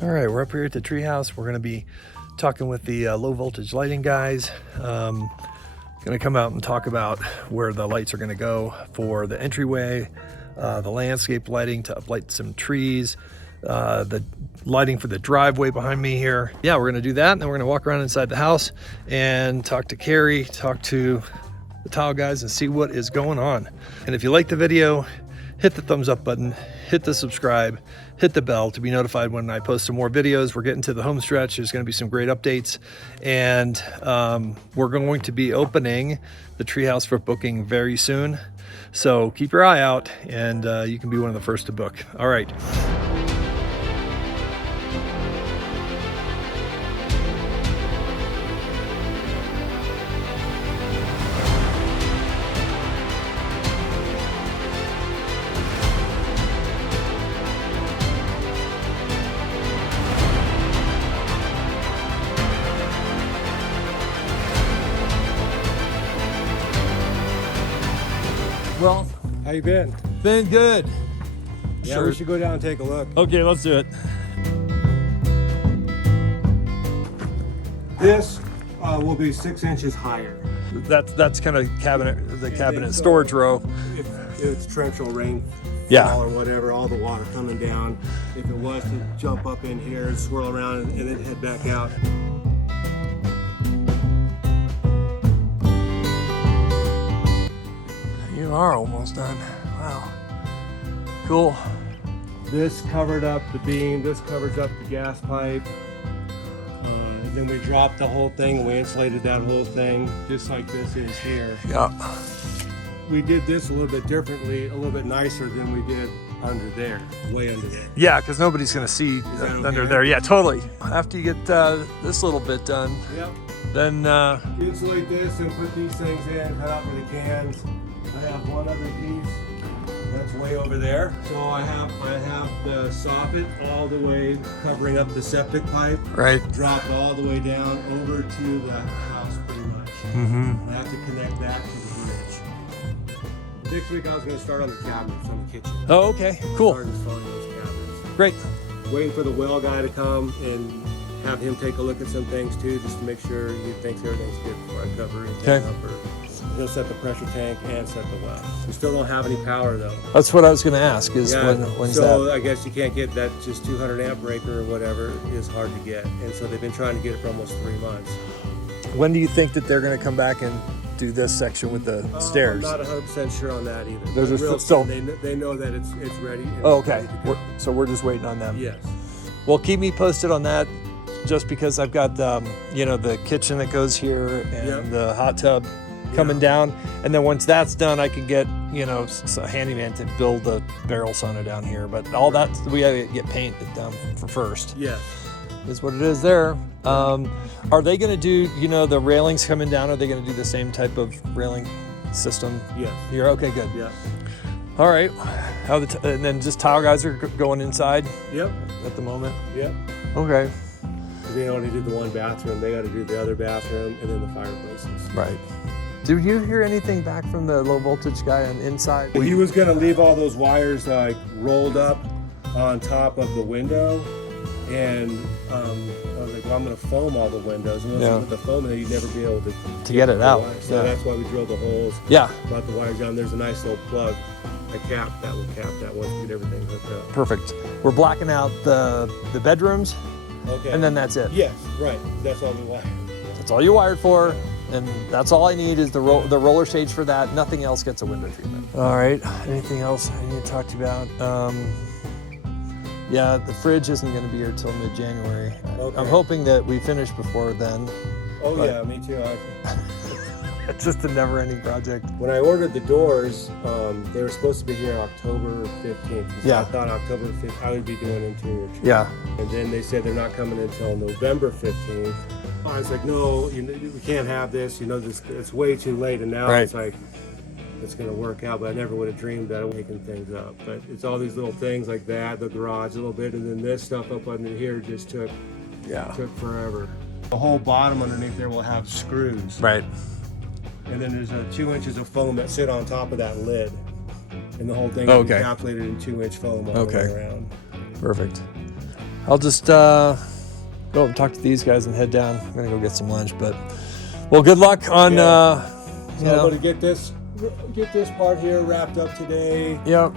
All right, we're up here at the treehouse. We're going to be talking with the low voltage lighting guys. Going to come out and talk about where the lights are going to go for the entryway, the landscape lighting to uplight some trees, the lighting for the driveway behind me here. Yeah, we're going to do that, and then we're going to walk around inside the house and talk to Carrie, talk to the tile guys, and see what is going on. And if you like the video, hit the thumbs up button, hit the subscribe, hit the bell to be notified when I post some more videos. We're getting to the home stretch. There's going to be some great updates, and we're going to be opening the treehouse for booking very soon. So keep your eye out, and you can be one of the first to book. All right. Well, How you been? been good. Yeah, Sure. we should go down and take a look. Okay, let's do it. This will be 6 inches higher. That's kind of cabinet, the cabinet so storage row. If it's torrential rain Yeah. fall or whatever, all the water coming down. If it was to jump up in here, swirl around, and then head back out. You are almost done. Wow. Cool. This covered up the beam. This covers up the gas pipe. Then we dropped the whole thing. We insulated that whole thing, just like this is here. Yeah. We did this a little bit differently, a little bit nicer than we did under there, way under there. Yeah, because nobody's gonna see that under okay? there. Yeah, totally. After you get this little bit done, Yep. then Insulate this and put these things in, cut out for the cans. I have one other piece that's way over there. So I have the soffit all the way covering up the septic pipe, right. dropped all the way down over to the house pretty much. Mm-hmm. I have to connect that to the bridge. Next week I was going to start on the cabinets on the kitchen. Oh, okay. Cool. Start installing those cabinets. Great. Waiting for the well guy to come and have him take a look at some things too, just to make sure he thinks everything's good before I cover anything Okay. up. Or he'll set the pressure tank and set the well. We still don't have any power though. That's what I was gonna ask. Is when's so that? I guess you can't get that. Just 200 amp breaker or whatever is hard to get, and so they've been trying to get it for almost 3 months. When do you think that they're gonna come back and do this section with the stairs? I'm not 100% sure on that either. Those But are real still- soon, they know that it's ready. and Oh, it's okay. ready to go. So we're just waiting on them. Yes. Well, keep me posted on that, just because I've got the kitchen that goes here and Yep. the hot tub coming Yeah. down, and then once that's done, I could get a handyman to build the barrel sauna down here. But all that we gotta get paint done for first. Yes. Is what it is there. Are they going to do the railings coming down? Are they going to do the same type of railing system Yes. here? Okay, good. Yeah. All right. How and then just tile guys are going inside Yep. at the moment. Yep. Okay. They only did the one bathroom. They got to do the other bathroom and then the fireplaces. Right. Did you hear anything back from the low voltage guy on inside? He was going to leave all those wires like rolled up on top of the window, and I was like, well, I'm going to foam all the windows. And once Yeah. you put the foam in there, you'd never be able to get it the out. wires. So Yeah. that's why we drilled the holes, Yeah. brought the wires down. There's a nice little plug, a cap that will cap that once we get everything hooked up. Perfect. We're blacking out the bedrooms, Okay. and then that's it. Yes, right. That's all we wired. That's all you're wired for, and that's all I need is the roller shades for that. Nothing else gets a window treatment. All right. Anything else I need to talk to you about? Yeah, the fridge isn't going to be here till mid-January. Okay. I'm hoping that we finish before then. Oh But- yeah, me too. It's just a never-ending project. When I ordered the doors, they were supposed to be here October 15th. So Yeah. I thought October 15th I would be doing interior treatment. Yeah. And then they said they're not coming until November 15th. I was like, no, we can't have this. It's way too late. And now Right. it's like, it's going to work out. But I never would have dreamed that I would making things up. But it's all these little things like that, the garage a little bit, and then this stuff up under here just took forever. The whole bottom underneath there will have screws. Right. And then there's 2 inches of foam that sit on top of that lid. And the whole thing Okay. is encapsulated in 2-inch foam all the Okay. way around. Perfect. I'll just go up and talk to these guys and head down. I'm gonna go get some lunch, but well, good luck on. So You know, I'm gonna get this part here wrapped up today. Yep.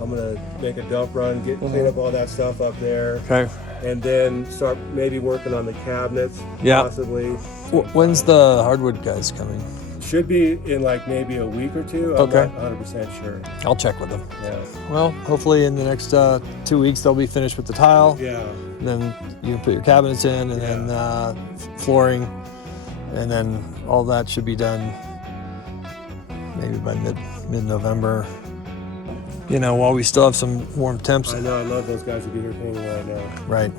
I'm gonna make a dump run, clean up all that stuff up there, Okay. and then start maybe working on the cabinets. Yeah. Possibly. When's the hardwood guys coming? Should be in like maybe a week or two. I'm Okay. not 100% sure. I'll check with them. Yeah. Well, hopefully in the next 2 weeks they'll be finished with the tile. Yeah. And then you can put your cabinets in, and then flooring, and then all that should be done maybe by mid-November. You know, while we still have some warm temps. I know. I love those guys to be here painting right now. Right.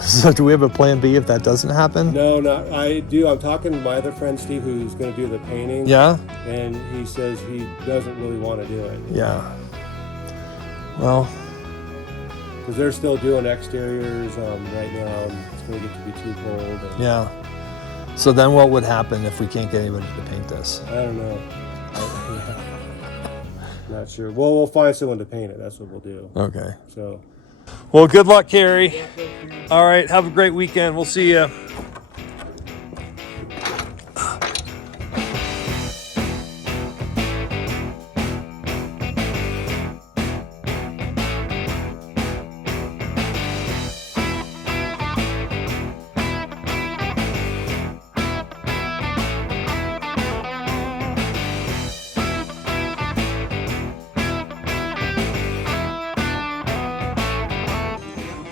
So do we have a plan B if that doesn't happen? No, not. I do. I'm talking to my other friend Steve, who's going to do the painting. Yeah? And he says he doesn't really want to do it. Yeah. Well, because they're still doing exteriors right now. And it's going to get to be too cold. And yeah. So then what would happen if we can't get anybody to paint this? I don't know. Not sure. Well, we'll find someone to paint it. That's what we'll do. Okay. So. Well, good luck, Carrie. All right, have a great weekend. We'll see you.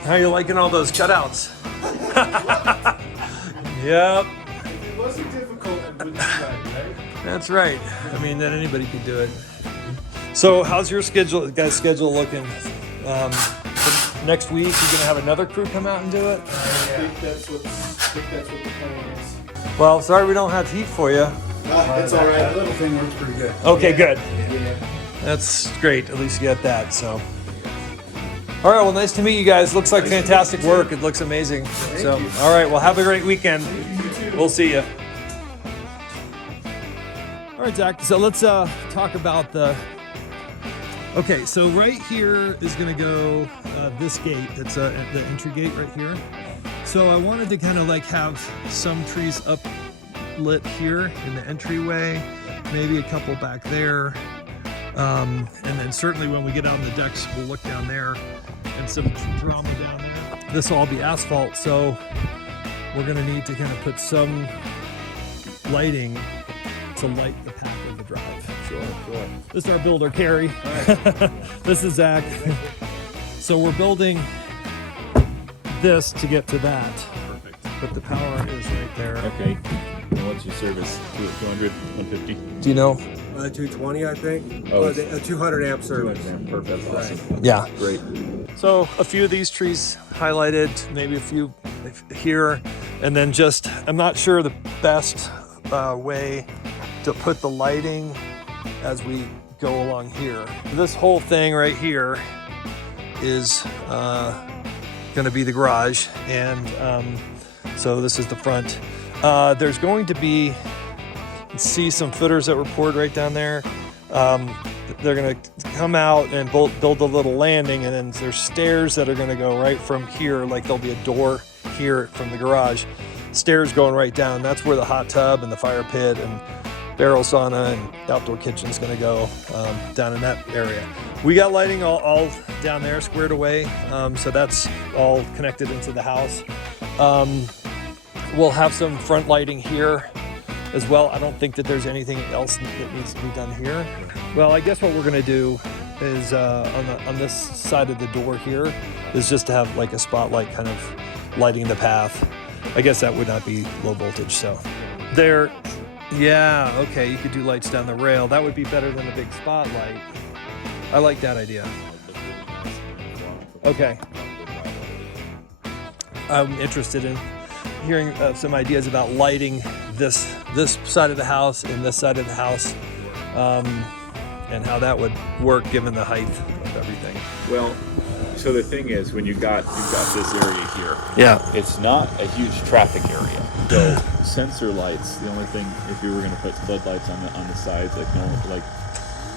How are you liking all those cutouts? Yep. It wasn't difficult and wouldn't right? That's right. I mean, that anybody could do it. So, how's your guys' schedule looking? Next week, you're gonna have another crew come out and do it? I think that's what the plan is. Well, sorry we don't have heat for you. It's all right. That little thing works pretty good. Okay, good. Yeah. That's great. At least you got that. So. All right. Well, nice to meet you guys. Looks like fantastic work. It looks amazing. So, all right. Well, have a great weekend. We'll see you. All right, Zach. So let's talk about the. Okay. So right here is going to go this gate. That's the entry gate right here. So I wanted to kind of like have some trees up lit here in the entryway, maybe a couple back there. And then certainly when we get out on the decks, we'll look down there and some drama down there. This will all be asphalt, so we're gonna need to kind of put some lighting to light the path of the drive. Sure. This is our builder, Carrie. This is Zach. So we're building this to get to that. Perfect. But the power is right there. Okay. And what's your service? 200, 150? Do you know? 220, I think. Oh, a 200 amp service. Perfect. That's awesome. Yeah. Great. So a few of these trees highlighted, maybe a few here, and then just, I'm not sure the best way to put the lighting as we go along here. This whole thing right here is gonna be the garage, and so this is the front. There's going to be, see some footers that were poured right down there. They're gonna come out and build a little landing, and then there's stairs that are gonna go right from here, like there'll be a door here from the garage. Stairs going right down. That's where the hot tub and the fire pit and barrel sauna and outdoor kitchen's gonna go down in that area. We got lighting all down there squared away, so that's all connected into the house. We'll have some front lighting here as well. I don't think that there's anything else that needs to be done here. Well, I guess what we're gonna do is on this side of the door here is just to have like a spotlight kind of lighting the path. I guess that would not be low voltage, so. There, yeah, okay, you could do lights down the rail. That would be better than a big spotlight. I like that idea. Okay. I'm interested in hearing some ideas about lighting this side of the house and this side of the house, and how that would work given the height of everything. Well, so the thing is, when you've got this area here, Yeah. it's not a huge traffic area. So sensor lights, the only thing, if you were going to put floodlights on the sides, like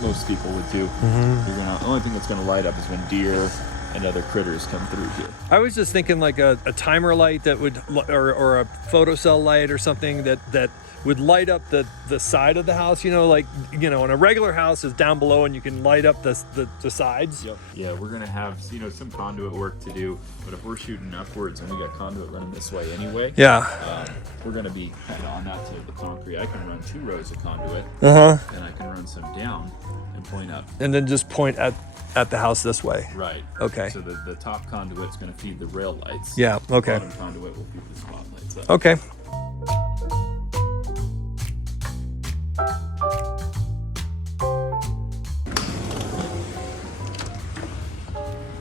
most people would do, you're gonna, the only thing that's going to light up is when deer and other critters come through here. I was just thinking like a timer light that would, or a photocell light or something that would light up the side of the house, you know, like, you know, in a regular house is down below and you can light up the sides. Yep. Yeah, we're gonna have, you know, some conduit work to do, but if we're shooting upwards and we got conduit running this way anyway, yeah, we're gonna be kind of on that to the concrete. I can run 2 rows of conduit, and I can run some down and point up. and then just point at the house this way. Right. Okay. So the top conduit's gonna feed the rail lights. Yeah, okay. Bottom conduit will feed the spotlights up. Okay.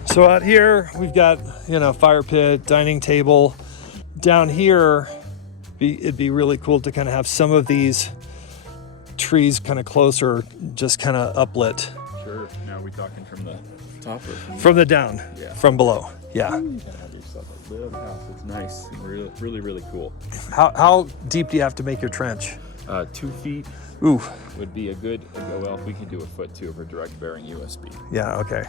So out here we've got, you know, fire pit, dining table. Down here, it'd be really cool to kind of have some of these trees kind of closer, just kind of uplit. Sure. Now are we talking from the top or From the down, Yeah. from below. Yeah. You can have yourself a little house. It's nice and really cool. How deep do you have to make your trench? 2 feet Ooh, would be a good, well, we can do a foot too for direct bearing USB. yeah, okay.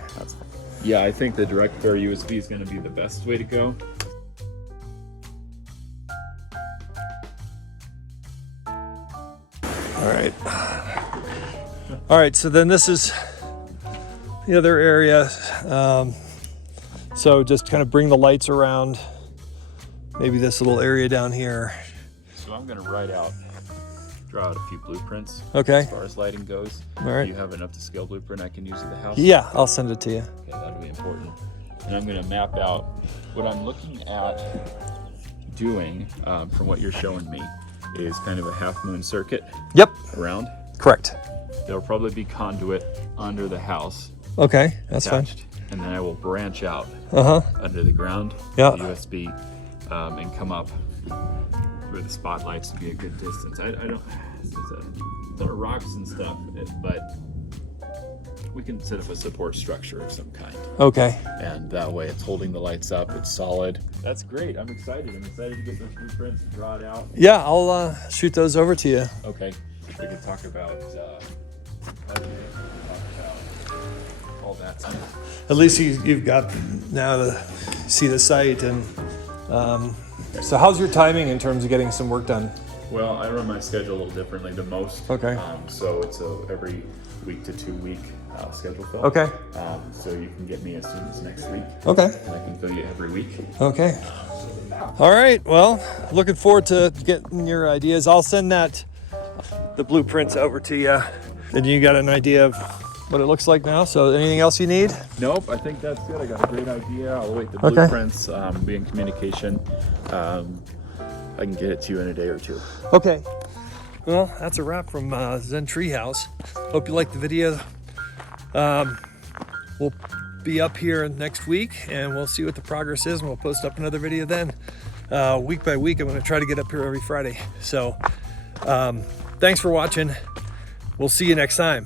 Yeah, I think the direct bear USB is going to be the best way to go. All right. All right, so then this is the other area. So just kind of bring the lights around. Maybe this little area down here. So I'm going to draw out a few blueprints Okay. as far as lighting goes. All right. Do you have an up to scale blueprint I can use at the house? Yeah, I'll send it to you. Okay, that'll be important. And I'm going to map out what I'm looking at doing from what you're showing me is kind of a half moon circuit Yep, around. correct. There'll probably be conduit under the house Okay, that's attached, and then I will branch out fine. Uh-huh. under the ground, Yeah. the USB, and come up where the spotlights to be a good distance. I don't, there are rocks and stuff, but we can set up a support structure of some kind. Okay. And that way it's holding the lights up, it's solid. That's great, I'm excited to get those blueprints and draw it out. Yeah, I'll shoot those over to you. Okay, we can talk about all that stuff. At least you've got now to see the site. And so how's your timing in terms of getting some work done? Well, I run my schedule a little differently than most. Okay. So it's every week to 2 week schedule fill. Okay. So you can get me as soon as next week. Okay. And I can fill you every week. Okay. All right. Well, looking forward to getting your ideas. I'll send the blueprints over to you. And you got an idea of what it looks like now. So anything else you need? Nope, I think that's good. I got a great idea. I'll await the Okay. blueprints, be in communication. I can get it to you in a day or 2. Okay. Well, that's a wrap from Zen Treehouse. Hope you liked the video. We'll be up here next week and we'll see what the progress is, and we'll post up another video then. Week by week, I'm going to try to get up here every Friday. So thanks for watching. We'll see you next time.